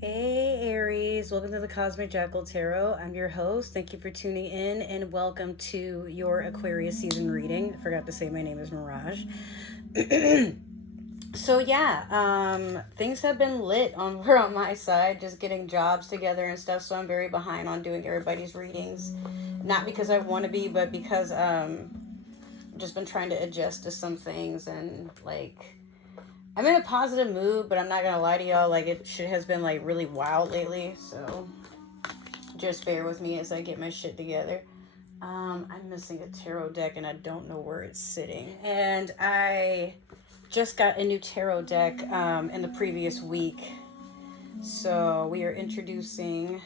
Hey Aries, welcome to the Cosmic Jackal Tarot. I'm your host. Thank you for tuning in and welcome to your Aquarius season reading. I forgot to say my name is Mirage. So yeah, things have been lit on my side, just getting jobs together and stuff. So I'm very behind on doing everybody's readings, not because I want to be, but because I've just been trying to adjust to some things and like I'm in a positive mood, but I'm not gonna lie to y'all, like shit has been like really wild lately, so just bear with me as I get my shit together. I'm missing a tarot deck and I don't know where it's sitting. And I just got a new tarot deck in the previous week. So we are introducing,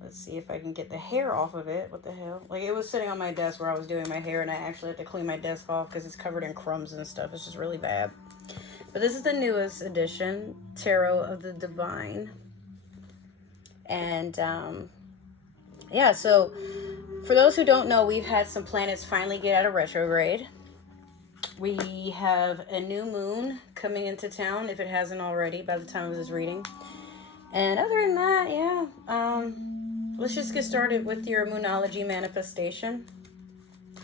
let's see if I can get the hair off of it. What the hell? Like it was sitting on my desk where I was doing my hair and I actually had to clean my desk off because it's covered in crumbs and stuff. It's just really bad. But this is the newest edition, Tarot of the Divine. And yeah, so for those who don't know, we've had some planets finally get out of retrograde. We have a new moon coming into town, if it hasn't already by the time of this reading. And other than that, yeah, let's just get started with your Moonology manifestation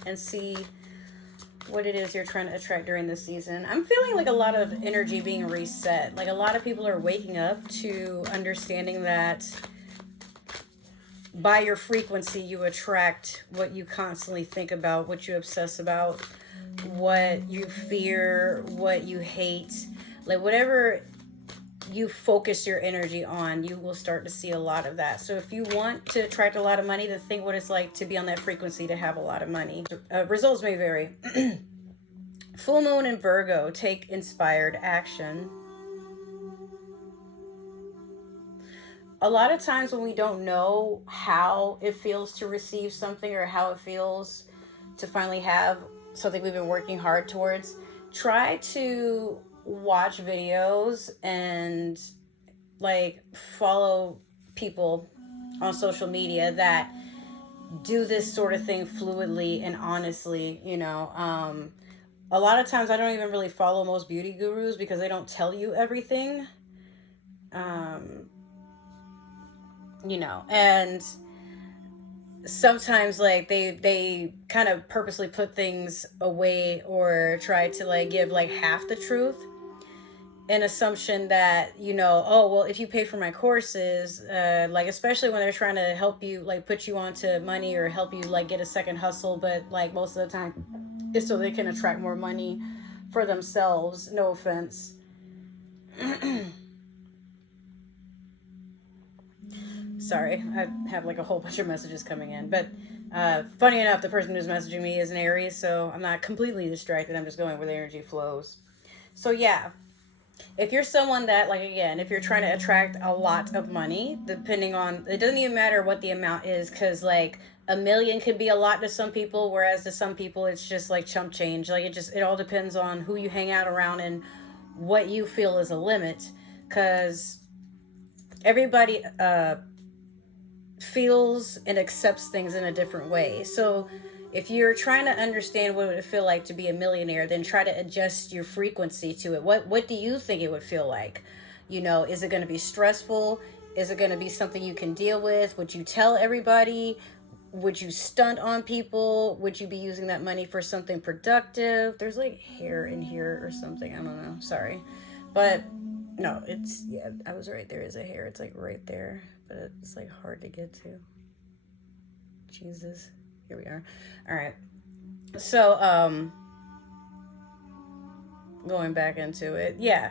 and see what it is you're trying to attract during this season. I'm feeling like a lot of energy being reset. Like a lot of people are waking up to understanding that by your frequency, you attract what you constantly think about, what you obsess about, what you fear, what you hate. Like whatever you focus your energy on, you will start to see a lot of that. So if you want to attract a lot of money, then think what it's like to be on that frequency to have a lot of money. Results may vary. Full moon in Virgo, take inspired action. A lot of times when we don't know how it feels to receive something or how it feels to finally have something we've been working hard towards, try to watch videos and like follow people on social media that do this sort of thing fluidly and honestly, you know. A lot of times I don't even really follow most beauty gurus because they don't tell you everything. You know, and sometimes like they kind of purposely put things away or try to like give like half the truth, an assumption that, you know, oh well, if you pay for my courses, like especially when they're trying to help you like put you onto money or help you like get a second hustle, but like most of the time it's so they can attract more money for themselves. No offense. Sorry, I have like a whole bunch of messages coming in, but funny enough, the person who's messaging me is an Aries, so I'm not completely distracted. I'm just going where the energy flows. So yeah, if you're someone that, like, again, if you're trying to attract a lot of money, depending on, it doesn't even matter what the amount is, because like a million could be a lot to some people, whereas to some people it's just like chump change. Like it all depends on who you hang out around and what you feel is a limit, because everybody feels and accepts things in a different way. So if you're trying to understand what it would feel like to be a millionaire, then try to adjust your frequency to it. What do you think it would feel like? You know, is it going to be stressful? Is it going to be something you can deal with? Would you tell everybody? Would you stunt on people? Would you be using that money for something productive? There's like hair in here or something. I don't know. Sorry. But no, it's, yeah, I was right. There is a hair. It's like right there, but it's like hard to get to. Jesus. Here we are. All right. So, going back into it. Yeah.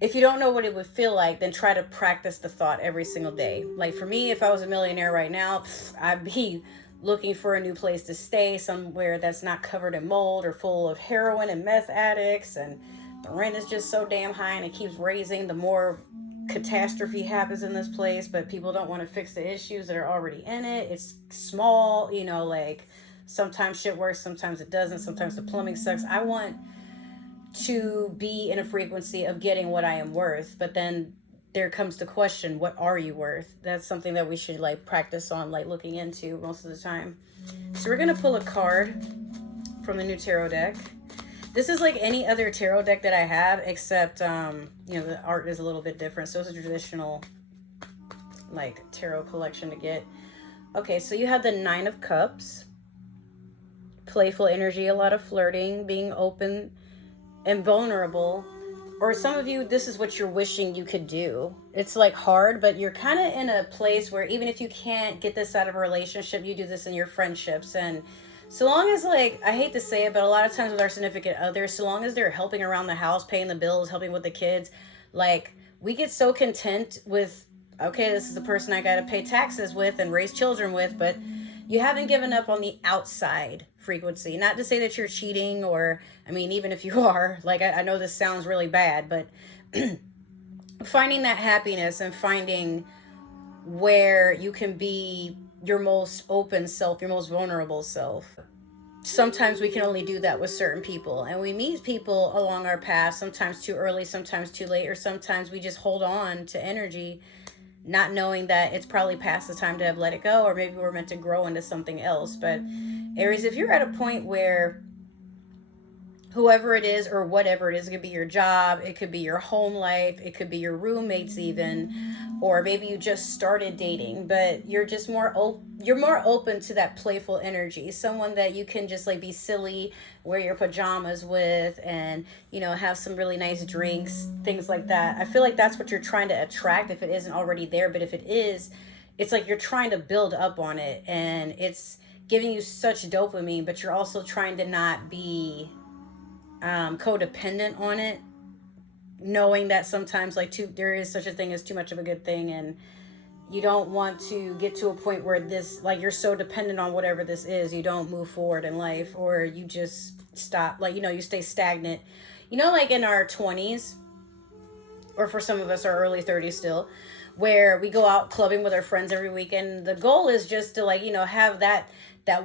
If you don't know what it would feel like, then try to practice the thought every single day. Like for me, if I was a millionaire right now, I'd be looking for a new place to stay, somewhere that's not covered in mold or full of heroin and meth addicts, and the rent is just so damn high and it keeps raising the more catastrophe happens in this place, but people don't want to fix the issues that are already in it. It's small, you know, like sometimes shit works, sometimes it doesn't, sometimes the plumbing sucks. I want to be in a frequency of getting what I am worth, but then there comes the question, what are you worth? That's something that we should like practice on, like looking into most of the time. So we're gonna pull a card from the new tarot deck. This is like any other tarot deck that I have, except, you know, the art is a little bit different. So it's a traditional, like, tarot collection to get. Okay, so you have the Nine of Cups. Playful energy, a lot of flirting, being open and vulnerable. Or some of you, this is what you're wishing you could do. It's like hard, but you're kind of in a place where even if you can't get this out of a relationship, you do this in your friendships. And so long as, like, I hate to say it, but a lot of times with our significant others, so long as they're helping around the house, paying the bills, helping with the kids, like, we get so content with, okay, this is the person I got to pay taxes with and raise children with, but you haven't given up on the outside frequency. Not to say that you're cheating, or, I mean, even if you are, like, I know this sounds really bad, but finding that happiness and finding where you can be your most open self, your most vulnerable self. Sometimes we can only do that with certain people, and we meet people along our path, sometimes too early, sometimes too late, or sometimes we just hold on to energy not knowing that it's probably past the time to have let it go, or maybe we're meant to grow into something else. But Aries, if you're at a point where whoever it is or whatever it is, it could be your job, it could be your home life, it could be your roommates even, or maybe you just started dating, but you're just you're more open to that playful energy, someone that you can just like be silly, wear your pajamas with, and you know, have some really nice drinks, things like that. I feel like that's what you're trying to attract if it isn't already there, but if it is, it's like you're trying to build up on it, and it's giving you such dopamine, but you're also trying to not be codependent on it, knowing that sometimes like there is such a thing as too much of a good thing, and you don't want to get to a point where this, like, you're so dependent on whatever this is, you don't move forward in life, or you just stop, like, you know, you stay stagnant, you know, like in our 20s, or for some of us our early 30s still, where we go out clubbing with our friends every weekend. The goal is just to, like, you know, have that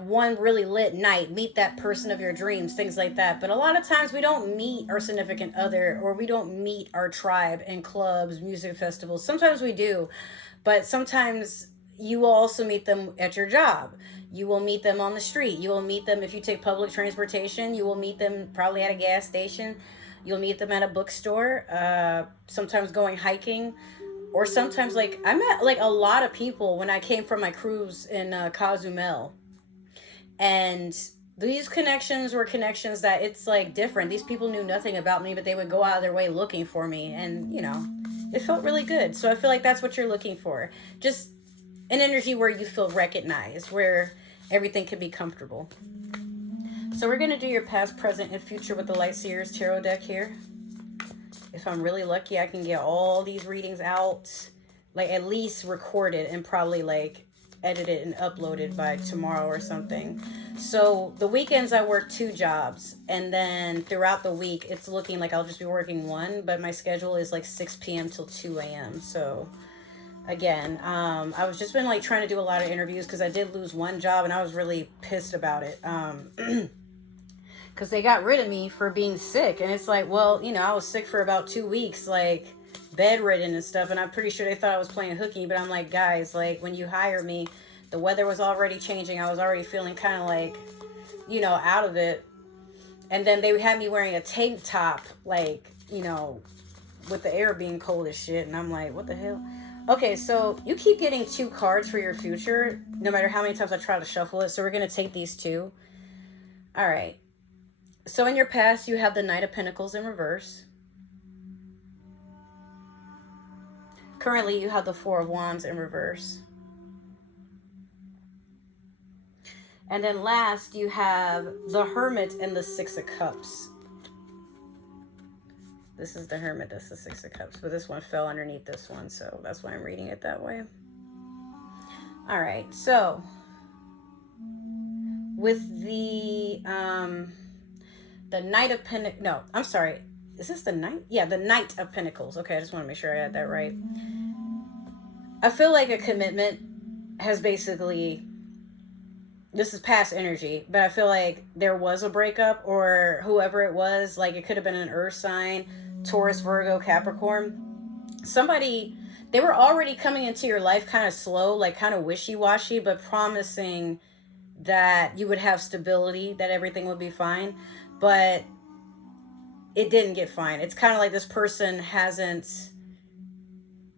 one really lit night, meet that person of your dreams, things like that. But a lot of times we don't meet our significant other, or we don't meet our tribe in clubs, music festivals. Sometimes we do, but sometimes you will also meet them at your job. You will meet them on the street. You will meet them if you take public transportation. You will meet them probably at a gas station. You'll meet them at a bookstore, sometimes going hiking, or sometimes, like, I met like a lot of people when I came from my cruise in Cozumel. And these connections were connections that it's like different. These people knew nothing about me, but they would go out of their way looking for me. And, you know, it felt really good. So I feel like that's what you're looking for. Just an energy where you feel recognized, where everything can be comfortable. So we're going to do your past, present, and future with the Light Seers Tarot deck here. If I'm really lucky, I can get all these readings out, like at least recorded and probably like edited and uploaded by tomorrow or something. So the weekends I work 2 jobs, and then throughout the week it's looking like I'll just be working 1, but my schedule is like 6 p.m. till 2 a.m. So again, I was just been like trying to do a lot of interviews because I did lose 1 job and I was really pissed about it. Because they got rid of me for being sick. And it's like, well, you know, I was sick for about 2 weeks, like bedridden and stuff. And I'm pretty sure they thought I was playing hooky. But I'm like, guys, like, when you hire me, the weather was already changing. I was already feeling kind of like, you know, out of it. And then they had me wearing a tank top, like, you know, with the air being cold as shit. And I'm like, what the hell? Okay, so you keep getting 2 cards for your future, no matter how many times I try to shuffle it. So we're going to take these 2. All right. So in your past, you have the Knight of Pentacles in reverse. Currently, you have the 4 of Wands in reverse. And then last, you have the Hermit and the 6 of Cups. This is the Hermit, that's the 6 of Cups. But this one fell underneath this one, so that's why I'm reading it that way. All right, so with the Knight of Pentacles, no, I'm sorry. Is this the Knight? Yeah, the Knight of Pentacles. Okay, I just want to make sure I got that right. I feel like a commitment has basically, this is past energy, but I feel like there was a breakup, or whoever it was, like it could have been an earth sign, Taurus, Virgo, Capricorn. Somebody, they were already coming into your life kind of slow, like kind of wishy-washy, but promising that you would have stability, that everything would be fine. But it didn't get fined. It's kind of like this person hasn't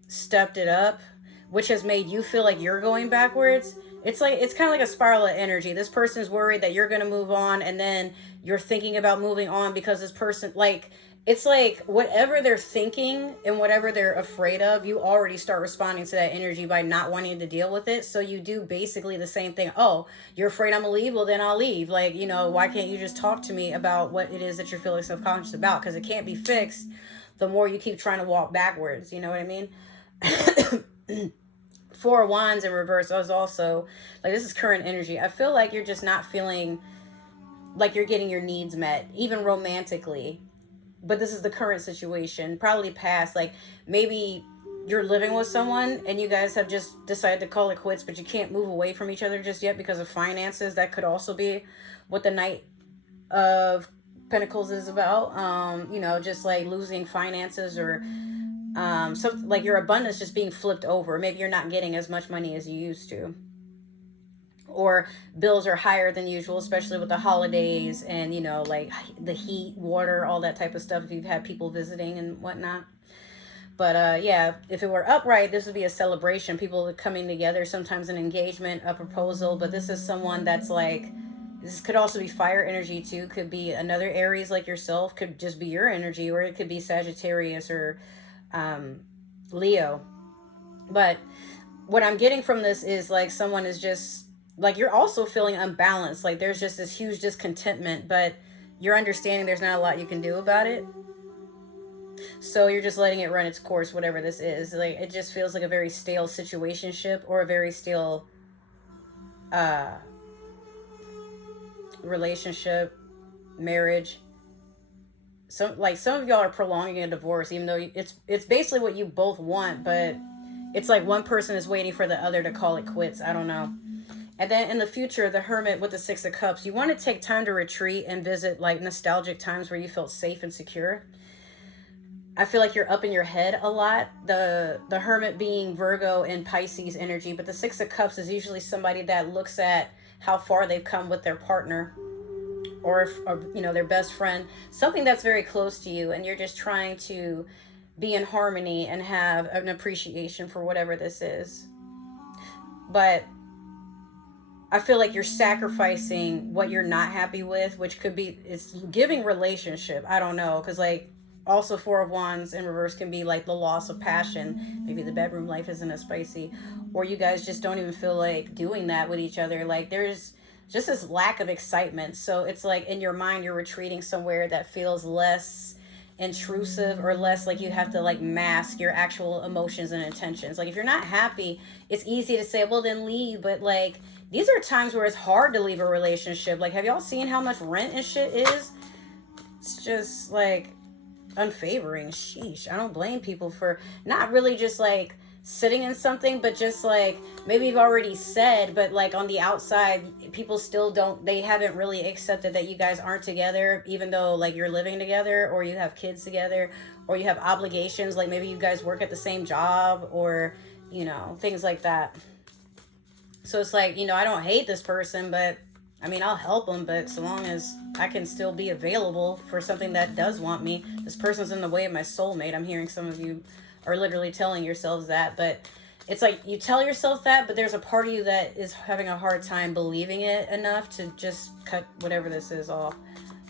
stepped it up, which has made you feel like you're going backwards. It's like, it's kind of like a spiral of energy. This person's worried that you're going to move on, and then you're thinking about moving on because this person, like, it's like whatever they're thinking and whatever they're afraid of, you already start responding to that energy by not wanting to deal with it. So you do basically the same thing. Oh, you're afraid I'm gonna leave? Well, then I'll leave. Like, you know, why can't you just talk to me about what it is that you're feeling subconscious about? Because it can't be fixed the more you keep trying to walk backwards. You know what I mean? Four of Wands in reverse. I was also like, this is current energy. I feel like you're just not feeling like you're getting your needs met, even romantically. But this is the current situation, probably past. Like, maybe you're living with someone and you guys have just decided to call it quits, but you can't move away from each other just yet because of finances. That could also be what the Knight of Pentacles is about. You know, just like losing finances, or so like your abundance just being flipped over. Maybe you're not getting as much money as you used to, or bills are higher than usual, especially with the holidays and, you know, like the heat, water, all that type of stuff, if you've had people visiting and whatnot. But yeah, if it were upright, this would be a celebration, people coming together, sometimes an engagement, a proposal. But this is someone that's like, this could also be fire energy too, could be another Aries like yourself, could just be your energy, or it could be Sagittarius or Leo. But what I'm getting from this is like, someone is just like, you're also feeling unbalanced. Like, there's just this huge discontentment, but you're understanding there's not a lot you can do about it. So you're just letting it run its course, whatever this is. Like, it just feels like a very stale situationship, or a very stale relationship, marriage. Some of y'all are prolonging a divorce, even though it's basically what you both want, but it's like one person is waiting for the other to call it quits. I don't know. And then in the future, the Hermit with the Six of Cups, you want to take time to retreat and visit like nostalgic times where you felt safe and secure. I feel like you're up in your head a lot. The Hermit being Virgo and Pisces energy, but the Six of Cups is usually somebody that looks at how far they've come with their partner, or you know, their best friend, something that's very close to you, and you're just trying to be in harmony and have an appreciation for whatever this is. But I feel like you're sacrificing what you're not happy with, which could be, it's giving relationship. I don't know. Because like, also Four of Wands in reverse can be like the loss of passion. Maybe the bedroom life isn't as spicy, or you guys just don't even feel like doing that with each other. Like, there's just this lack of excitement. So it's like in your mind, you're retreating somewhere that feels less intrusive, or less like you have to like mask your actual emotions and intentions. Like, if you're not happy, it's easy to say, well, then leave. But like, these are times where it's hard to leave a relationship. Like, have y'all seen how much rent and shit is? It's just like unfavoring. Sheesh. I don't blame people for not really just like sitting in something, but just like, maybe you've already said, but like on the outside, people still they haven't really accepted that you guys aren't together, even though like you're living together, or you have kids together, or you have obligations. Like, maybe you guys work at the same job, or, you know, things like that. So it's like, you know, I don't hate this person, but I mean, I'll help them, but so long as I can still be available for something that does want me. This person's in the way of my soulmate. I'm hearing some of you are literally telling yourselves that, but it's like, you tell yourself that, but there's a part of you that is having a hard time believing it enough to just cut whatever this is off.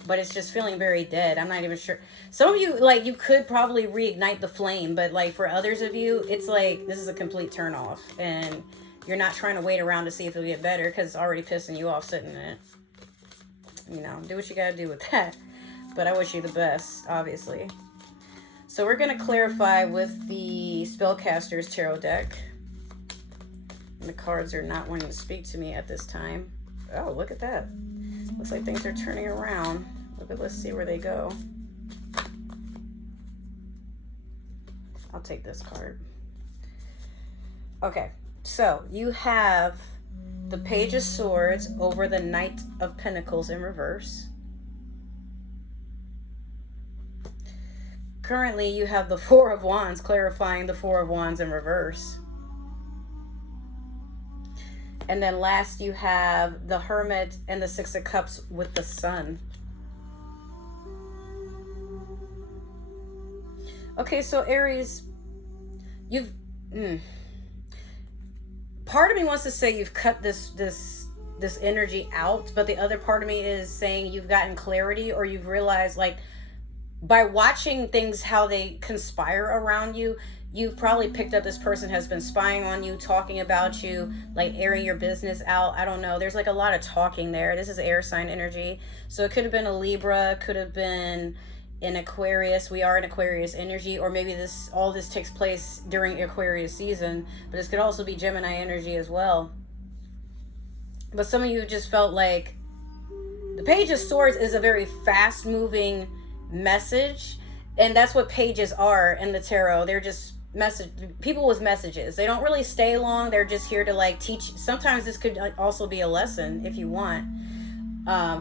But it's just feeling very dead. I'm not even sure. Some of you, like, you could probably reignite the flame, but like for others of you, it's like, this is a complete turn off, and you're not trying to wait around to see if it'll get better, because it's already pissing you off sitting in it. You know, do what you gotta do with that. But I wish you the best, obviously. So we're going to clarify with the Spellcaster's Tarot deck. And the cards are not wanting to speak to me at this time. Oh, look at that. Looks like things are turning around. Let's see where they go. I'll take this card. Okay, so you have the Page of Swords over the Knight of Pentacles in reverse. Currently, you have the Four of Wands, clarifying the Four of Wands in reverse. And then last, you have the Hermit and the Six of Cups with the Sun. Okay, so Aries, you've part of me wants to say you've cut this energy out, but the other part of me is saying you've gotten clarity, or you've realized, like, by watching things how they conspire around you, you've probably picked up this person has been spying on you, talking about you, like airing your business out. I don't know, there's like a lot of talking there. This is air sign energy, so it could have been a Libra, could have been in Aquarius. We are in Aquarius energy, or maybe all this takes place during Aquarius season, but this could also be Gemini energy as well. But some of you just felt like the Page of Swords is a very fast moving message, and that's what pages are in the tarot. They're just people with messages. They don't really stay long. They're just here to like teach. Sometimes this could also be a lesson if you want.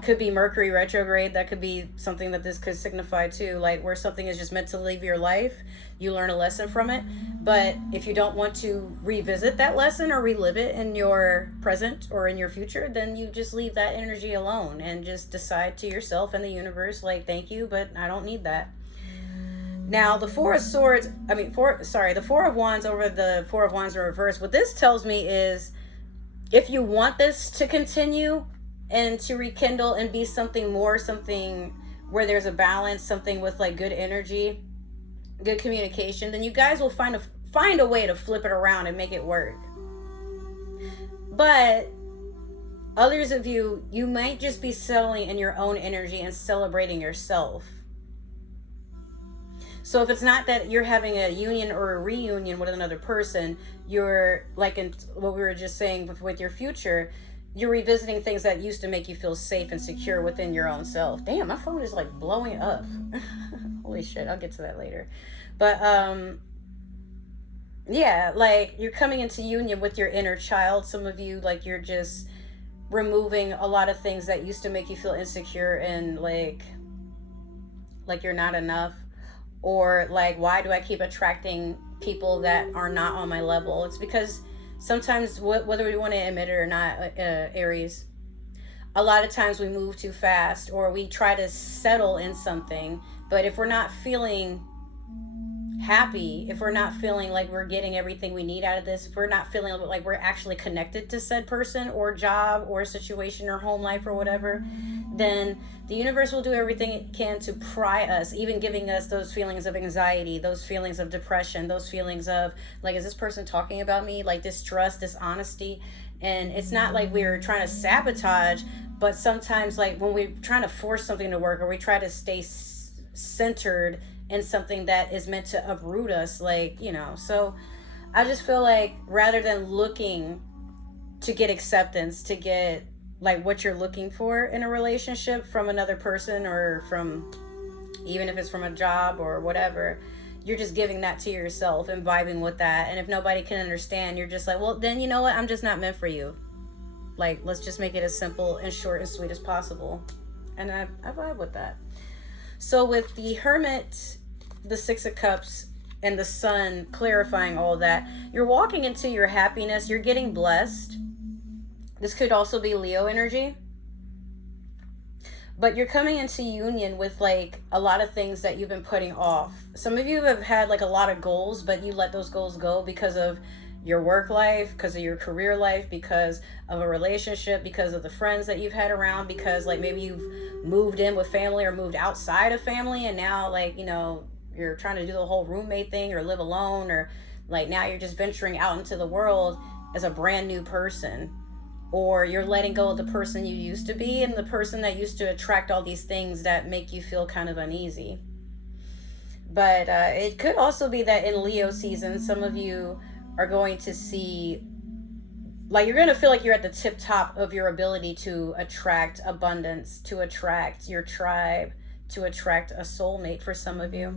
Could be Mercury retrograde. That could be something that this could signify too, like where something is just meant to leave your life, you learn a lesson from it. But if you don't want to revisit that lesson or relive it in your present or in your future, then you just leave that energy alone and just decide to yourself and the universe, like, thank you, but I don't need that. Now, the Four of Swords, the Four of Wands over the Four of Wands in reverse, what this tells me is, if you want this to continue and to rekindle and be something more, something where there's a balance, something with like good energy, good communication, then you guys will find a way to flip it around and make it work. But others of you might just be settling in your own energy and celebrating yourself. So if it's not that you're having a union or a reunion with another person, you're like in what we were just saying with your future, you're revisiting things that used to make you feel safe and secure within your own self. Damn, my phone is like blowing up. Holy shit, I'll get to that later. But yeah, like you're coming into union with your inner child. Some of you, like, you're just removing a lot of things that used to make you feel insecure and like you're not enough, or like, why do I keep attracting people that are not on my level? It's because sometimes, whether we want to admit it or not, Aries, a lot of times we move too fast, or we try to settle in something, but if we're not feeling happy, if we're not feeling like we're getting everything we need out of this, if we're not feeling like we're actually connected to said person or job or situation or home life or whatever, then the universe will do everything it can to pry us, even giving us those feelings of anxiety, those feelings of depression, those feelings of like, is this person talking about me? Like distrust, dishonesty. And it's not like we're trying to sabotage, but sometimes like when we're trying to force something to work, or we try to stay centered in something that is meant to uproot us, like, you know. So I just feel like rather than looking to get acceptance, to get like what you're looking for in a relationship from another person, or from, even if it's from a job or whatever, you're just giving that to yourself and vibing with that. And if nobody can understand, you're just like, well, then you know what, I'm just not meant for you. Like, let's just make it as simple and short and sweet as possible. And I vibe with that. So with the Hermit, the Six of Cups, and the Sun clarifying all that, you're walking into your happiness, you're getting blessed. This could also be Leo energy. But you're coming into union with like a lot of things that you've been putting off. Some of you have had like a lot of goals, but you let those goals go because of your work life, because of your career life, because of a relationship, because of the friends that you've had around, because like maybe you've moved in with family or moved outside of family, and now like, you know, you're trying to do the whole roommate thing or live alone, or like now you're just venturing out into the world as a brand new person, or you're letting go of the person you used to be and the person that used to attract all these things that make you feel kind of uneasy. But it could also be that in Leo season, some of you are going to see, like, you're going to feel like you're at the tip top of your ability to attract abundance, to attract your tribe, to attract a soulmate for some of you.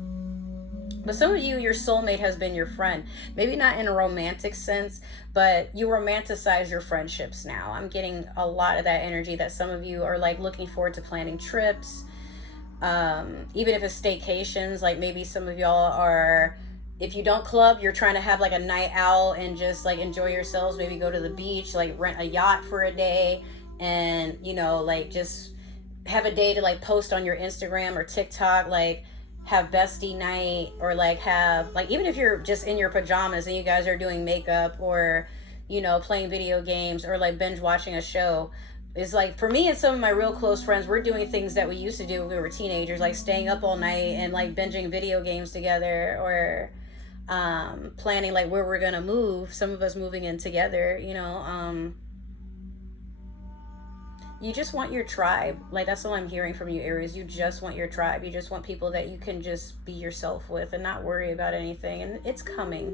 But some of you, your soulmate has been your friend. Maybe not in a romantic sense, but you romanticize your friendships now. I'm getting a lot of that energy that some of you are like looking forward to planning trips. Even if it's staycations, like maybe some of y'all are, if you don't club, you're trying to have like a night out and just like enjoy yourselves. Maybe go to the beach, like rent a yacht for a day, and, you know, like just have a day to like post on your Instagram or TikTok, like have bestie night, or like have, like, even if you're just in your pajamas and you guys are doing makeup, or, you know, playing video games, or like binge watching a show. Is like, for me and some of my real close friends, we're doing things that we used to do when we were teenagers, like staying up all night and like binging video games together, or planning like where we're gonna move, some of us moving in together, you know. You just want your tribe. Like, that's all I'm hearing from you, Aries. You just want your tribe. You just want people that you can just be yourself with and not worry about anything. And it's coming.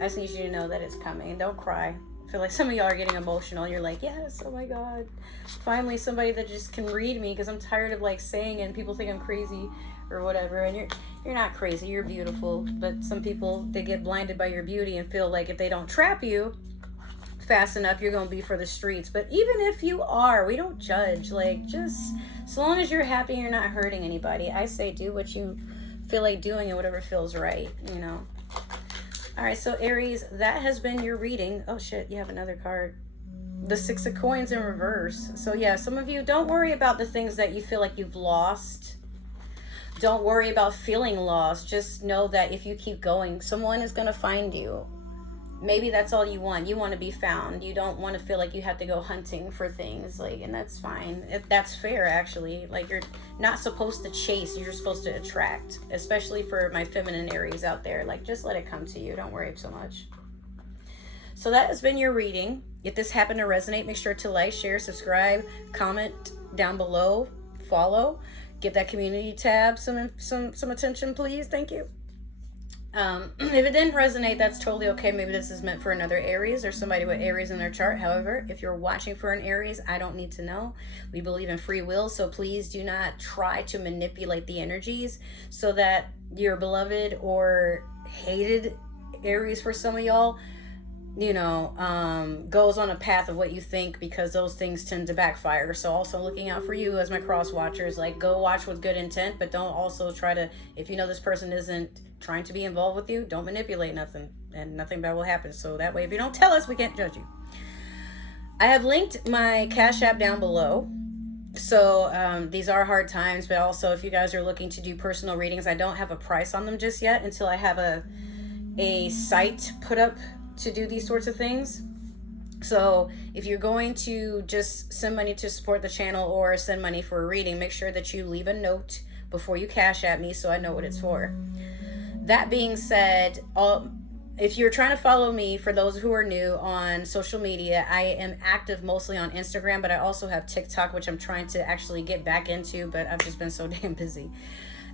I just need you to know that it's coming. Don't cry. I feel like some of y'all are getting emotional. You're like, yes, oh my God. Finally somebody that just can read me, because I'm tired of like saying it and people think I'm crazy or whatever. And you're not crazy. You're beautiful. But some people, they get blinded by your beauty and feel like if they don't trap you fast enough, you're gonna be for the streets. But even if you are, we don't judge. Like, just so long as you're happy and you're not hurting anybody, I say do what you feel like doing and whatever feels right, you know. All right, so Aries, that has been your reading. Oh shit, you have another card, the Six of Coins in reverse. So yeah, some of you, don't worry about the things that you feel like you've lost. Don't worry about feeling lost. Just know that if you keep going, someone is gonna find you. Maybe that's all you want. You want to be found. You don't want to feel like you have to go hunting for things, like, and that's fine. That's fair, actually. Like, you're not supposed to chase. You're supposed to attract, especially for my feminine Aries out there. Like, just let it come to you. Don't worry so much. So that has been your reading. If this happened to resonate, make sure to like, share, subscribe, comment down below, follow, give that community tab some attention, please. Thank you. If it didn't resonate, that's totally okay. Maybe this is meant for another Aries or somebody with Aries in their chart. However, if you're watching for an Aries, I don't need to know. We believe in free will, so please do not try to manipulate the energies so that your beloved or hated Aries, for some of y'all, you know, goes on a path of what you think, because those things tend to backfire. So also looking out for you as my cross watchers. Like, go watch with good intent, but don't also try to, if you know this person isn't trying to be involved with you, don't manipulate nothing, and nothing bad will happen. So that way, if you don't tell us, we can't judge you. I have linked my Cash App down below. So these are hard times, but also if you guys are looking to do personal readings, I don't have a price on them just yet until I have a site put up to do these sorts of things. So if you're going to just send money to support the channel or send money for a reading, make sure that you leave a note before you Cash App me so I know what it's for. That being said, if you're trying to follow me, for those who are new on social media, I am active mostly on Instagram, but I also have TikTok, which I'm trying to actually get back into, but I've just been so damn busy.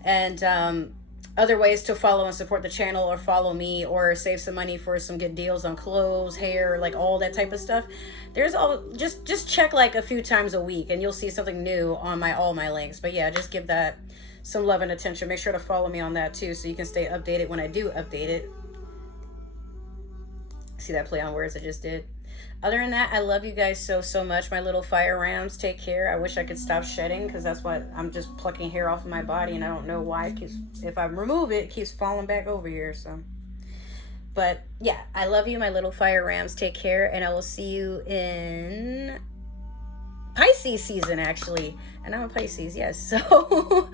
And other ways to follow and support the channel, or follow me, or save some money for some good deals on clothes, hair, like all that type of stuff. There's all, just check like a few times a week and you'll see something new on all my links. But yeah, just give that some love and attention. Make sure to follow me on that too, so you can stay updated when I do update it. See that play on words I just did? Other than that, I love you guys so much. My little fire rams, take care. I wish I could stop shedding, because that's what I'm just plucking hair off of my body, and I don't know why it keeps, if I remove it, it keeps falling back over here. So, but yeah, I love you, my little fire rams. Take care, and I will see you in Pisces season, actually. And I'm a Pisces, yes. So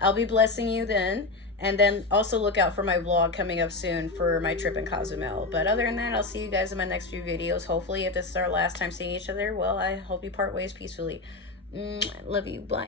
I'll be blessing you then. And then also look out for my vlog coming up soon for my trip in Cozumel. But other than that, I'll see you guys in my next few videos. Hopefully, if this is our last time seeing each other, well, I hope you part ways peacefully. Love you. Bye.